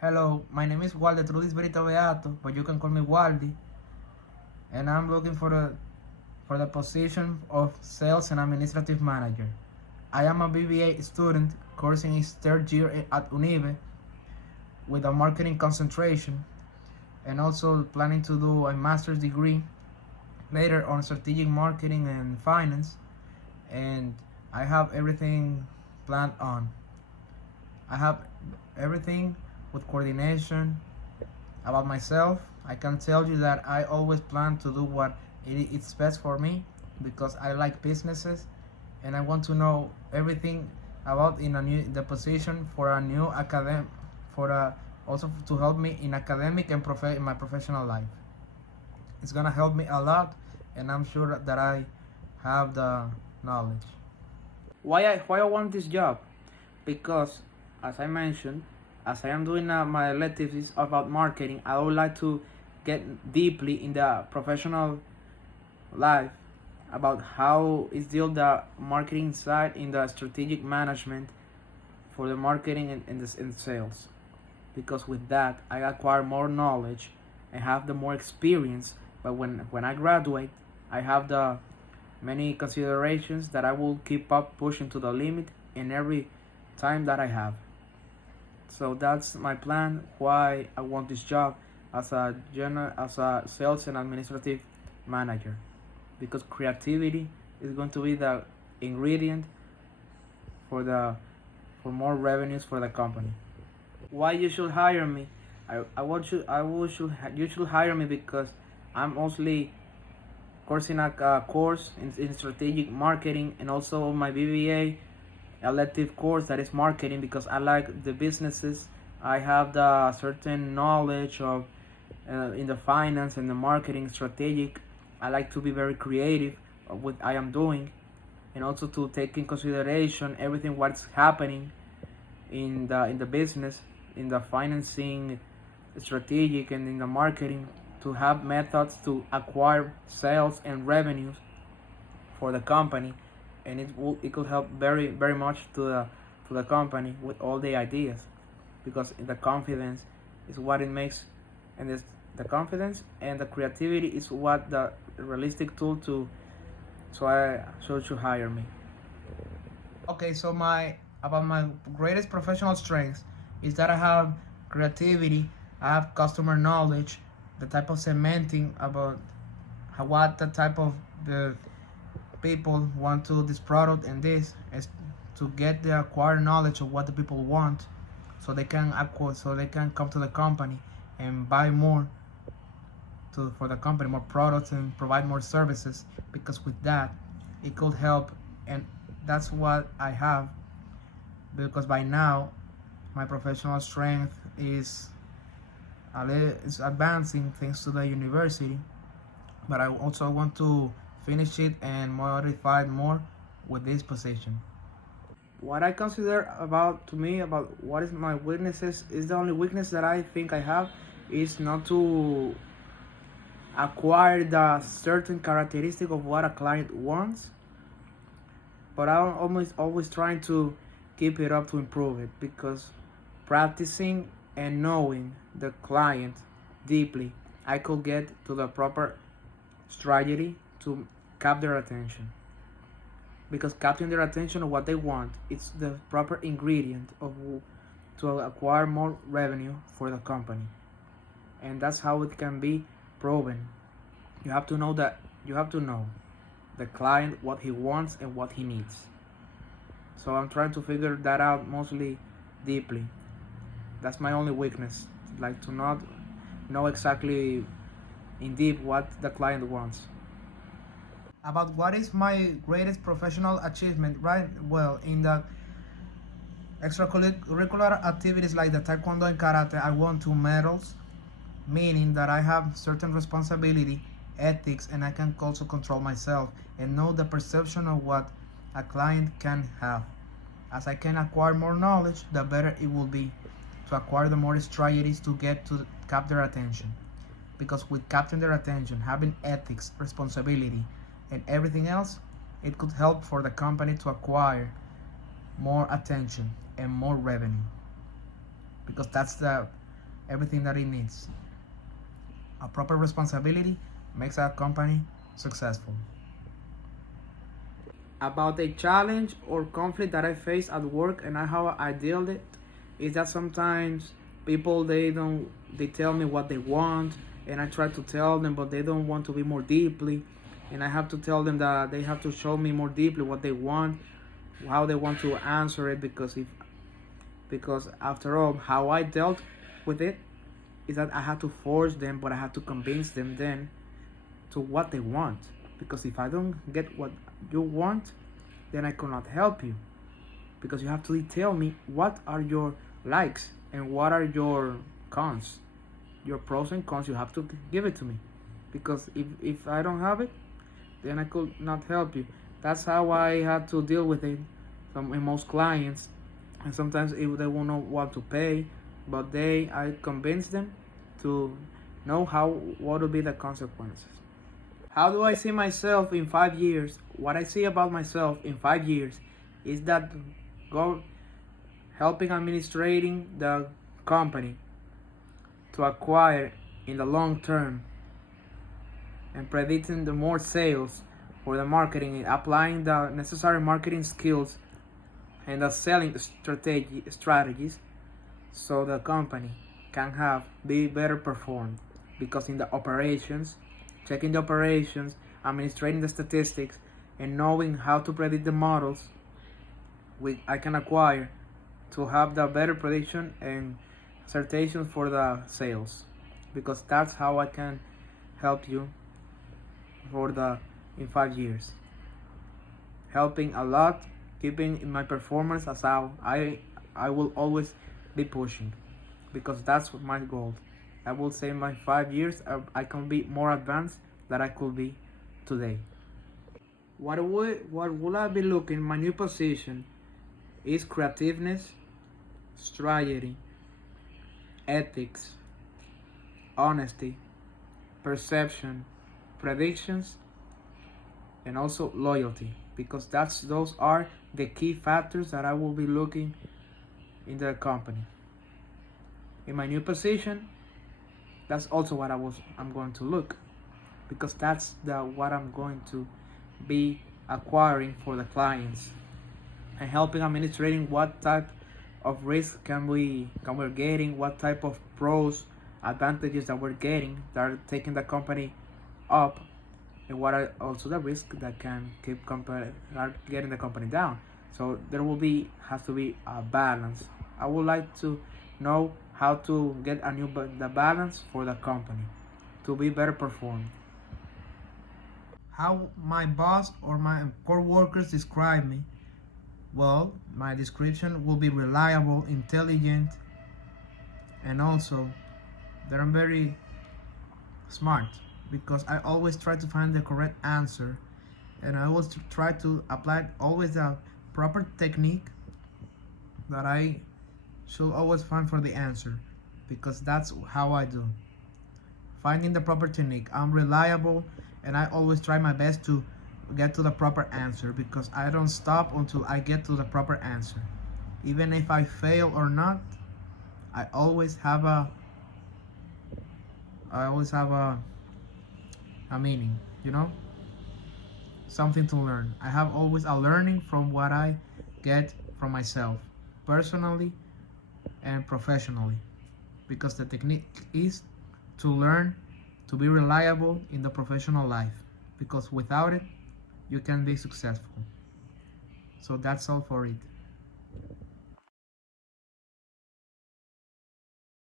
Hello, my name is Waldy Trudis Brito Beato, but you can call me Waldy, and I'm looking for the position of Sales and Administrative Manager. I am a BBA student, course in its third year at Unive with a marketing concentration, and also planning to do a master's degree later on strategic marketing and finance, and I have everything planned on. I have everything with coordination. About myself, I can tell you that I always plan to do what it's best for me because I like businesses and I want to know everything about in a new the position for a new academic for a also to help me in academic and in my professional life. It's gonna help me a lot, and I'm sure that I have the knowledge. Why I want this job? Because, as I mentioned, as I am doing my electives is about marketing, I would like to get deeply in the professional life about how is deal the marketing side in the strategic management for the marketing and sales. Because with that, I acquire more knowledge and have the more experience. But when I graduate, I have the many considerations that I will keep up pushing to the limit in every time that I have. So that's my plan. Why I want this job as a sales and administrative manager, because creativity is going to be the ingredient for the for more revenues for the company. Why you should hire me? You should hire me because I'm mostly coursing a course in strategic marketing and also my BBA elective course that is marketing because I like the businesses. I have the certain knowledge of in the finance and the marketing strategic. I like to be very creative of what I am doing, and also to take in consideration everything what's happening in the business, in the financing, strategic, and in the marketing, to have methods to acquire sales and revenues for the company, and it could help very much to the company with all the ideas, because the confidence is what it makes, and the confidence and the creativity is what the realistic tool to to hire me. Okay, so my about my greatest professional strengths is that I have creativity, I have customer knowledge, the type of segmenting about what the type of the people want to this product, and this is to get the acquired knowledge of what the people want, so they can come to the company and buy more for the company, more products, and provide more services, because with that it could help. And that's what I have, because by now my professional strength is advancing thanks to the university, but I also want to finish it and modify it more with this position. What I consider about to me about what is my weaknesses is the only weakness that I think I have is not to acquire the certain characteristic of what a client wants, but I'm always trying to keep it up to improve it, because practicing and knowing the client deeply, I could get to the proper strategy to cap their attention, because capturing their attention of what they want, it's the proper ingredient of to acquire more revenue for the company, and that's how it can be proven. You have to know the client, what he wants and what he needs. So I'm trying to figure that out mostly deeply. That's my only weakness, like to not know exactly in deep what the client wants. About what is my greatest professional achievement, right? Well, in the extracurricular activities like the taekwondo and karate, I won 2 medals, meaning that I have certain responsibility, ethics, and I can also control myself and know the perception of what a client can have. As I can acquire more knowledge, the better it will be to acquire the more strategies to get to cap their attention. Because with capturing their attention, having ethics, responsibility, and everything else, it could help for the company to acquire more attention and more revenue. Because that's the everything that it needs. A proper responsibility makes a company successful. About a challenge or conflict that I face at work and how I deal with it is that sometimes people they tell me what they want, and I try to tell them, but they don't want to be more deeply, and I have to tell them that they have to show me more deeply what they want, how they want to answer it, because after all, how I dealt with it is that I had to force them, but I had to convince them then to what they want. Because if I don't get what you want, then I cannot help you. Because you have to tell me what are your likes and what are your cons. Your pros and cons, you have to give it to me. Because if I don't have it, then I could not help you. That's how I had to deal with it in most clients. And sometimes if they will not want to pay, but I convince them to know what will be the consequences. How do I see myself in 5 years? What I see about myself in 5 years is that helping administrating the company to acquire in the long term and predicting the more sales for the marketing and applying the necessary marketing skills and the selling strategies so the company can be better performed. Because in the operations, checking the operations, administrating the statistics, and knowing how to predict the models, I can acquire to have the better prediction and certification for the sales. Because that's how I can help you in 5 years. Helping a lot, keeping my performance as how I will always be pushing, because that's my goal. I will say in my 5 years I can be more advanced than I could be today. What will I be looking? My new position is creativeness, strategy, ethics, honesty, perception, predictions, and also loyalty, because those are the key factors that I will be looking in the company. In my new position, that's also what I'm going to look, because that's what I'm going to be acquiring for the clients and helping administrating what type of risk we're getting, what type of pros advantages that we're getting that are taking the company up, and what are also the risks that can are getting the company down. So has to be a balance. I would like to know how to get the balance for the company to be better performed. How my boss or my co-workers describe me? Well, my description will be reliable, intelligent, and also that I'm very smart, because I always try to find the correct answer, and I always try to apply always the proper technique that I should always find for the answer, because that's how I do. Finding the proper technique. I'm reliable, and I always try my best to get to the proper answer, because I don't stop until I get to the proper answer. Even if I fail or not, I always have a meaning, something to learn. I have always a learning from what I get from myself, personally and professionally, because the technique is to learn to be reliable in the professional life, because without it, you can be successful. So that's all for it.